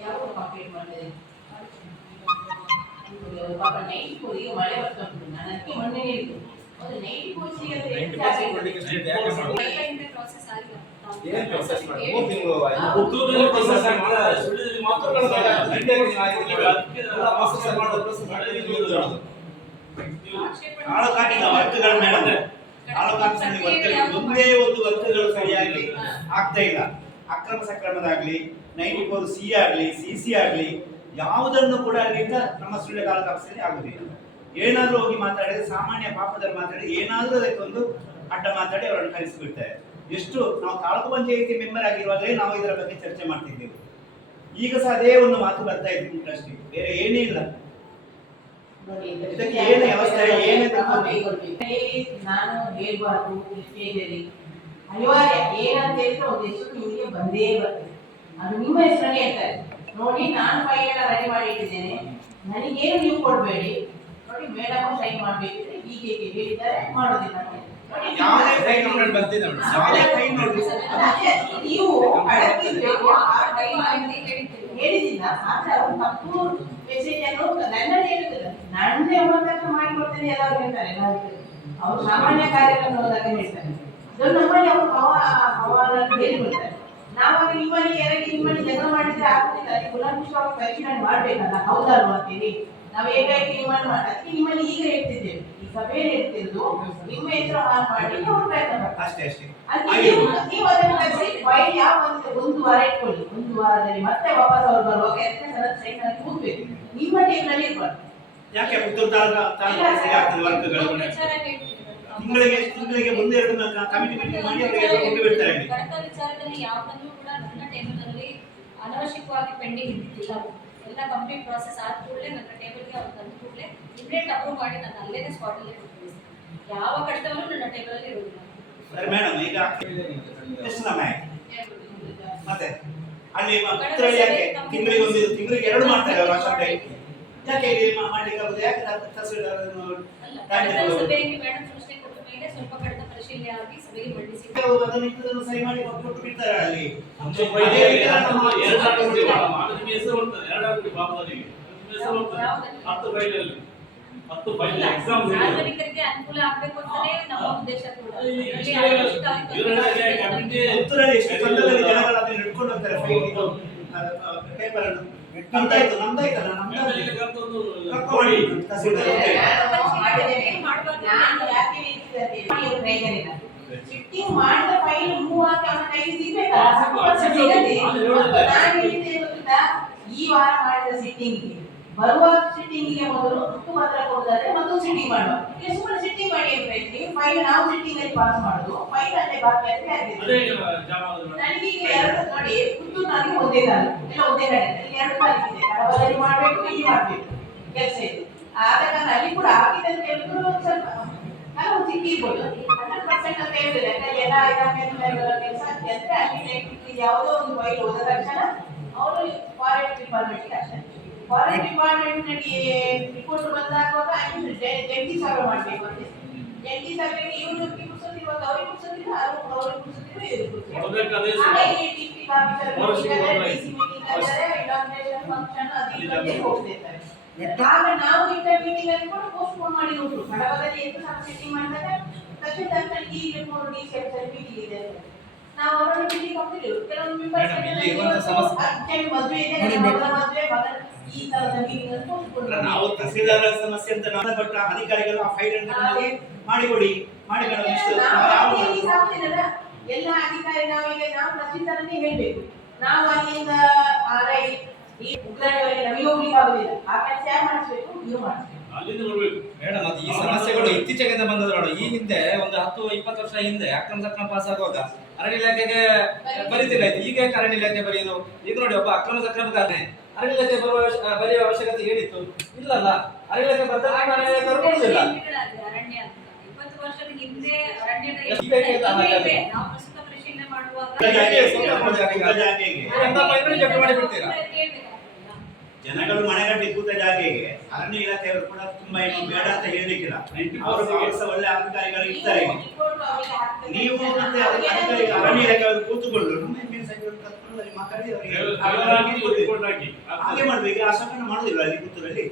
ಯಾವಾಗ ಕಂಪ್ಲೀಟ್ ಮಾಡಿದೆ ಪಾಪ ನೈಟ್ ಫೋರ್ ಈಗ ಮಳೆ ಬರ್ತಾ ಉಂಟು ನಾನು ಅದಕ್ಕೆ ಮೊನ್ನೆ ಹೇಳಿದ್ದು ಒಂದು ನೈಟ್ ಫೋರ್ಸಿ ಅಂತ ನೈಟ್ ಎಷ್ಟು ಫೋರ್ಸಿ ಆಗಿದೆ? ಕೊಡ್ಲಿಕ್ಕೆ ಸ್ಟೇಟ್ ಯಾಕೆ ಮಾಡೋದು? process ಆಗಿಲ್ಲ. ಏನ್ process ಮಾಡಿ? ಮೂರು ತಿಂಗಳು ಆಯ್ತು. ಹಾ. ಪುತ್ತೂರಲ್ಲಿ process ಮಾಡ್ತಾರೆ. ಸುಳ್ಳಿದಲ್ಲಿ ಮಾತ್ರ ಮಾಡ್ತಾರೆ. ಗಂಟೆಗೆ ನೀವು ಆಗಿಲ್ಲ. ಅದಕ್ಕೆ ಎಲ್ಲ process ಮಾಡೋದು, process ಮಾಡೋದು, ಇದು ಇದು ಮಾಡೋದು. ಆಕ್ಷೇಪಣೆ ತಾಲೂಕಾಟಿನ ವರ್ಗಗಳ ಮೇಲೆ ಒಂದೇ ಒಂದು ವರ್ಗಗಳು ಸರಿಯಾಗಿ ಆಗ್ತಾ ಇಲ್ಲ. ಅಕ್ರಮ ಸಕ್ರಮದಾಗ್ಲಿ ನೈಂಟಿ ಫೋರ್ ಸಿ ಆಗ್ಲಿ ಸಿ ಸಿ ಆಗ್ಲಿ ಯಾವುದನ್ನು ಕೂಡ ಅಲ್ಲಿಂದ ನಮ್ಮ ಸುಳ್ಯ ತಾಲೂಕು ಆಫೀಸಲ್ಲಿ ಆಗುದಿಲ್ಲ ಏನಾದ್ರೂ ಹೋಗಿ ಮಾತಾಡಿದ್ರೆ ಸಾಮಾನ್ಯ ಪಾಪದಲ್ಲಿ ಮಾತಾಡಿ ಏನಾದ್ರೂ ಅದಕ್ಕೊಂದು ಅಡ್ಡ ಮಾತಾಡಿ ಅವರನ್ನು ಕರೆಸಿಬಿಡ್ತಾರೆ. ಎಷ್ಟು ನಾವು ತಾಲೂಕು ಪಂಚಾಯಿತಿ ಮೆಂಬರ್ ಆಗಿರುವಾಗಲೇ ನಾವು ಇದರ ಬಗ್ಗೆ ಚರ್ಚೆ ಮಾಡ್ತಿದ್ದೆವು. ಈಗ ಸಹ ಅದೇ ಒಂದು ಮಾತು ಬರ್ತಾ ಇದೆ ಅಷ್ಟೇ ಬೇರೆ ಏನೇ ಇಲ್ಲ. ಇದಕ್ಕೆ ಏನು ವ್ಯವಸ್ಥೆ, ಏನು ನಾನು ಹೇಳ್ಬಾರ್ದು ಸ್ಟೇಜಲ್ಲಿ. ಅನಿವಾರ್ಯ ಏನಂತ ಹೇಳಿದ್ರೆ ಒಂದು ಹೆಸರು ನಿಮಗೆ ಬಂದೇ ಬರ್ತದೆ. ಅದು ನಿಮ್ಮ ಹೆಸರಲ್ಲಿ ಹೇಳ್ತಾರೆ. ನೋಡಿ ನಾನು ಫೈಲ್ ಎಲ್ಲ ರೆಡಿ ಮಾಡಿ ಇಟ್ಟಿದ್ದೇನೆ. ನನಗೇನು ನೀವು ಕೊಡಬೇಡಿ. ನೋಡಿ ಮೇಡಮ್ ಸೈನ್ ಮಾಡಬೇಕಿದ್ರೆ ಹೀಗೆ ಹೀಗೆ ಹೇಳಿದ್ದಾರೆ ಮಾಡೋದಿಲ್ಲ. ನೋಡಿ, ಯಾವುದೇ ಬರ್ತಿದೆ ಫೈನ್ ನೋಡಿ ನೀವು. ಹೇಳಿದಿಲ್ಲ ಆದ್ರೆ ಅವ್ರು ತಪ್ಪು ಮೆಸೇಜ್ ಅನ್ನು ನನ್ನೇ ಒಂದನ್ನು ಮಾಡಿಕೊಡ್ತೇನೆ ಎಲ್ಲರೂ ಹೇಳ್ತಾರೆ ಅವರು ಸಾಮಾನ್ಯ ಕಾರ್ಯಗಳನ್ನು ಹೋದಾಗ ಹೇಳ್ತಾರೆ. ಇದನ್ನು ನಮ್ಮಲ್ಲಿ ಅವರು ಹವ ಹವಾಲನ್ನು ಹೇಳಿಬಿಡ್ತಾರೆ ನಾವಾಗ ನಿಮ್ಮಲ್ಲಿ ಎರಗಿ ನಿಮ್ಮಲ್ಲಿ ಜಗಳ ಮಾಡಿದ್ರೆ ಆಗ್ತಿಲ್ಲ. ನೀವು ಕುಲಾಂಕುಷವಾಗಿ ಪರಿಶೀಲನೆ ಮಾಡ್ಬೇಕಲ್ಲ ಹೌದಲ್ವಾ ಅಂತೇಳಿ ನಾವು ಏಕಾಏಕಿ ನಿಮ್ಮನ್ನು ಮಾಡಿ ಅದಕ್ಕೆ ನಿಮ್ಮಲ್ಲಿ ಈಗ ಹೇಳ್ತಿದ್ದೇವೆ. ಈ ಸಭೆಯಲ್ಲಿ ಹೇಳ್ತಿರೋದು ನಿಮ್ಮ ಹೆಸರು ಹಾನ್ ಮಾಡಿ ಅವ್ರು ಪ್ರಯತ್ನ ಅಷ್ಟೇ ಅಷ್ಟೇ. ಅಲ್ಲಿ ನೀವು ಅದನ್ನು ಕಳಿಸಿ ಫೈಲ್ ಯಾವ ಒಂದು ಒಂದು ವಾರ ಇಟ್ಕೊಳ್ಳಿ. ಒಂದು ವಾರದಲ್ಲಿ ಮತ್ತೆ ವಾಪಸ್ ಅವ್ರು ಬರುವಾಗ ಎರಡನೇ ಸಲ ಸೈನ್ ಹಾಕಿ ಹೋಗ್ಬೇಕು ನಿಮ್ಮ ಟೀಮ್ನಲ್ಲಿ ಇರ್ಬಾರ್ದು ಯಾಕೆ ಪುತ್ತೂರು ತಾಲೂಕು ತಾಲೂಕು ಆಗ್ತದೆ. ತಿಂಗಳಿಗೆ ತಿಂಗಳಿಗೆ ಮುಂದೆ ಕಮಿಟಿ ಮೀಟಿಂಗ್ ಮಾಡಿ ಅವರಿಗೆ ಕೊಟ್ಟು ಬಿಡ್ತಾರೆ ಅಲ್ಲಿ ಕಡತ ವಿಚಾರದಲ್ಲಿ ಯಾವುದನ್ನು ಕೂಡ ನನ್ನ ಟೇಬಲ್ನಲ್ಲಿ ಅನವಶ್ಯಕವಾಗಿ ಪೆಂಡಿಂಗ್ ಇದ್ದಿಲ್ಲ ಎಲ್ಲ ಕಂಪ್ಲೀಟ್ ಪ್ರಾಸೆಸ್ ಆದ ಕೂಡಲೇ ನನ್ನ ಟೇಬಲ್ಗೆ ಅವ್ರು ತಂದು ಕೂಡಲೇ ಇಮಿಡಿಯೇಟ್ ಅಪ್ರೂವ್ ಮಾಡಿ ನಾನು ಅಲ್ಲೇನೆ ಸ್ಪಾಟಲ್ಲೇ ಕೊಡ್ತೀನಿ ಯಾವ ಕಡತವನ್ನು ನನ್ನ ಟೇಬಲಲ್ಲಿ ಇರುವುದಿಲ್ಲ ಸರ್ ಮೇಡಮ್ ಈಗ ಎಷ್ಟು ಸಮಯ? ಮತ್ತೆ ಅಲ್ಲಿ ಯಾಕೆ? ತಿಂಗಳಿಗೆ ಒಂದು ತಿಂಗಳಿಗೆ ಎರಡು ಮಾಡ್ತಾರೆ ಅಷ್ಟೇ ಯಾಕೆ ಇಲ್ಲಿ ಮಾಡ್ಲಿಕ್ಕೆ ಆಗುದು? ಯಾಕೆ ತ- ತಹಸೀಲ್ದಾರರನ್ನು ಅಲ್ಲ time ಕಡತ ತಗೊಳ್ಳೋದು? ಸಭೆಗೆ ಮೇಡಮ್ ಸೂಚನೆ ಕೊಟ್ಟ ಮೇಲೆ ಸ್ವಲ್ಪ ಕಡತ ಪರಿಶೀಲನೆ ಆಗಿ ಸಭೆಗೆ ಮಂಡಿಸಿ ಅವರು ಅದನ್ನು ಸರಿ ಮಾಡಿ ಕೊಟ್ಟು ಬಿಡ್ತಾರೆ ಅಲ್ಲಿ. ಹತ್ತು ಫೈಲಲ್ಲಿ. ಹತ್ತು ಫೈಲ್ ಇಲ್ಲ, ಎಕ್ಸಾಮ್ ಸಾರ್ವಜನಿಕರಿಗೆ ಅನುಕೂಲ ಆಗ್ಬೇಕು ಅಂತಾನೆ ನಮ್ಮ ಉದ್ದೇಶ ಕೂಡ. ಎಷ್ಟು ಜನಗಳು ಅದನ್ನು ಹಿಡ್ಕೊಂಡು ಹೋಗ್ತಾರೆ ಫೈಲ್ ಪೇಪರ್ ಅನ್ನು. ನಮ್ದಾಯ್ತು ನಮ್ದಾಯ್ತಲ್ಲ. ಶಿಫ್ಟಿಂಗ್ ಮಾಡಿದ ಫೈಲ್ ಮೂವ್ ಆಗಿ ಅವನ ಕೈಗೆ ಸಿಗ್ಬೇಕಲ್ಲ ಹಾ, ಸಿಗ್ಬೇಕು. ಹತ್ತು ವರ್ಷ ಸಿಗದೆ. ನಾನು ಹೇಳಿದ್ದೆ ಗೊತ್ತಾ ಈ ವಾರ ಮಾಡಿದ ಸಿಟ್ಟಿಂಗ್ ಬರುವ ಸಿಟ್ಟಿಂಗ್ಗೆ ಮೊದಲು ಹತ್ತು ಮಾತ್ರ ಕೊಡೋದಾದ್ರೆ ಮತ್ತೊಂದು ಸಿಟ್ಟಿಂಗ್ ಮಾಡುವ. ಸುಮ್ಮನೆ ಸಿಟ್ಟಿಂಗ್ ಮಾಡಿ ಅಂತ ಪ್ರಯತ್ನ ಫೈನ್ ನಾವು ಸಿಟ್ಟಿಂಗ್ ಅಲ್ಲಿ ಪಾಸ್ ಮಾಡುದು. ಫೈನ್ ಅಲ್ಲೇ ಬಾಕಿ ಆದ್ರೆ ಅದೇ ಆಗಿದೆ. ನನಗೆ ಈಗ ಎರಡು ನೋಡಿ ಪುತ್ತೂರಿನಲ್ಲಿ ಒಂದೇ ಕಾಲ ಇಲ್ಲ ಒಂದೇ ಕಡೆ ಎರಡು ಕಾಲಿಗೆ ಇದೆ. ಕಡಬದಲ್ಲಿ ಮಾಡಬೇಕು ಇಲ್ಲಿ ಮಾಡಬೇಕು. ಕೆಲಸ ಇದೆ. ಆದ ಕಾರಣ ಅಲ್ಲಿ ಕೂಡ ಆಗಿದೆ ಅಂತ ಹೇಳಿದ್ರು ಸ್ವಲ್ಪ ಕೆಲವು ಸಿಕ್ಕಿರ್ಬೋದು ಹಂಡ್ರೆಡ್ ಪರ್ಸೆಂಟ್ ಅಂತ ಹೇಳಿದ್ರೆ ಎಲ್ಲ ಇದಾದ್ಮೇಲೆ ಕೆಲಸ ಆಗ್ತದೆ ಅಂದ್ರೆ ಅಲ್ಲಿ ಯಾವುದೋ ಒಂದು ಫೈಲ್ ಹೋದ ತಕ್ಷಣ ಅವರು ಫಾರೆಸ್ಟ್ ಡಿಪಾರ್ಟ್ಮೆಂಟ್ಗೆ ಅಷ್ಟೇ ಫಾರೆಸ್ಟ್ ಡಿಪಾರ್ಟ್ಮೆಂಟ್ನಲ್ಲಿ ರಿಪೋರ್ಟ್ ಬಂದಾಗುವಾಗ ಅಲ್ಲಿ ಜ- ಜಂಟಿ ಸರ್ವೆ ಮಾಡ್ಬೇಕು ಅಂತೆ ಜಂಟಿ ಸರ್ವೆಗೆ ಇವರು ಕುಡ್ಸೋದಿರುವಾಗ ಅವ್ರಿಗೆ ಕುಡ್ಸೋದಿಲ್ಲ ಅವ್ರು ಅವ್ರಿಗೆ ಕುಡ್ಸೋದಿಲ್ಲ ಇವ್ರಿಗೆ ಕುಡ್ಸೋದಿಲ್ಲ ಮೊದಲಕ್ಕೆ ಅದೇ ಆಗ ಸರ್. ಈ district officer ವರ್ಷಕ್ಕೆ meeting ಅಲ್ಲೇ, ಮೊದಲಾಯ್ತು. DC meeting ಅಲ್ಲೇ, inauguration function ಅದು ಇದು ಅಲ್ಲಿ ಅಂತ ಹೋಗ್ತಿರ್ತಾರೆ. ಆಗ ನಾವು ಇದ್ದ ಮೀಟಿಂಗ್ ಅಲ್ಲಿ ಕೂಡ ಪೋಸ್ಟ್ಪೋನ್ ಮಾಡಿ ಉಂಟು ಕಡಬದಲ್ಲಿ ಎಷ್ಟು ಸಲ ಸೆಟ್ಟಿಂಗ್ ಮಾಡಿದಾಗ ತಕ್ಷಣ ತಕ್ಷಣ ಈಗ ಮೂರು ಡಿ ಸಿ ಮೀಟಿಂಗ್ ಇದೆ ಅಂತ. ನಾವು ಅವರನ್ನು ಮೀಟಿಂಗ್ ಹೋಗ್ತಿದ್ದೆವು ಕೆಲವೊಂದು ಮೆಂಬರ್ಸ್ Madam, ಇಲ್ಲಿ ಒಂದು ಸಮಸ್ಯೆ- ಅರ್ಜೆಂಟ್ ಮದುವೆ ಇದೆ ನೋಡಿ, ಮಗಳ ಮದುವೆ ಮಗನ ಈ ತರದ ಮೀಟಿಂಗ್ ಮಾಡಿ. ನಾವು ತಹಸೀಲ್ದಾರ ಸಮಸ್ಯೆ ಅಂತ ನಾವು ಬಟ್ ಅಧಿಕಾರಿಗಳು ಆ ಫೈಲ್ ಅನ್ನು ನಮಗೆ ಮಾಡಿಕೊಡಿ ಮಾಡಿ ಎಲ್ಲ ಅಧಿಕಾರಿ ನಾವೀಗ ನಾವು ತಹಸೀಲ್ದಾರನ್ನೇ ಹೇಳ್ಬೇಕು. ನಾವು ಅಲ್ಲಿಂದ ಆರ್ಐ ಈ ಉಗ್ರಗಳಿಗೆ ನಮಗೆ ಹೋಗ್ಲಿಕ್ಕೆ ಆಗುದಿಲ್ಲ. ಆ ಕೆಲಸ ಯಾರು ಮಾಡಿಸ್ಬೇಕು ನೀವು ಮಾಡಿಸ್ಬೇಕು. ಅಲ್ಲಿಂದ ಬರ್ಬೇಕು. ಮೇಡಮ್ ಅದು ಈ ಸಮಸ್ಯೆಗಳು ಇತ್ತೀಚೆಗೆ ಬಂದದ ನೋಡು. ಈ ಹಿಂದೆ ಒಂದು ಹತ್ತು ಇಪ್ಪತ್ತು ವರ್ಷ ಹಿಂದೆ ಅಕ್ರಮ ಸಕ್ರಮ ಪಾಸ್ ಆಗುವಾಗ ಅರಣ್ಯ ಇಲಾಖೆಗೆ ಬರೀತಿಲ್ಲ ಈಗ ಅರಣ್ಯ ಇಲಾಖೆ ಬರೆಯೋದು ಈಗ ನೋಡಿ ಒಬ್ಬ ಅಕ್ರಮ ಸಕ್ರಮಗಾರನೆ ಅರಣ್ಯ ಇಲಾಖೆ ಬರುವ ಬರೆಯುವ ಅವಶ್ಯಕತೆ ಏನಿತ್ತು? ಇಲ್ಲಲ್ಲ. ಅರಣ್ಯಕ್ಕೆ ಬರ್ತಾರೆ ಮಾಡಿ ಅರಣ್ಯ ಜನಗಳು ಮನೆಗಟ್ಟಿ ಕೂತ ಜಾಗೆಗೆ ಅರಣ್ಯ ಇಲಾಖೆಯವರು ಕೂಡ ತುಂಬಾ ಏನು ಬೇಡ ಅಂತ ಹೇಳಲಿಕ್ಕಿಲ್ಲ. ಅವರು ಸಹ ಒಳ್ಳೆ ಅಧಿಕಾರಿಗಳು ಇರ್ತಾರೆ. ನೀವು ಮತ್ತೆ ಅಧಿಕಾರಿಗಳು ಅರಣ್ಯ ಇಲಾಖೆಯವರು ಕೂತುಕೊಂಡು ಮಾತಾಡಿ ಹಾಗೆ ಮಾಡ್ಬೇಕು. ಅಶೋಕನ ಮಾಡುದಿಲ್ಲ ಅಲ್ಲಿ ಪುತ್ತೂರಲ್ಲಿ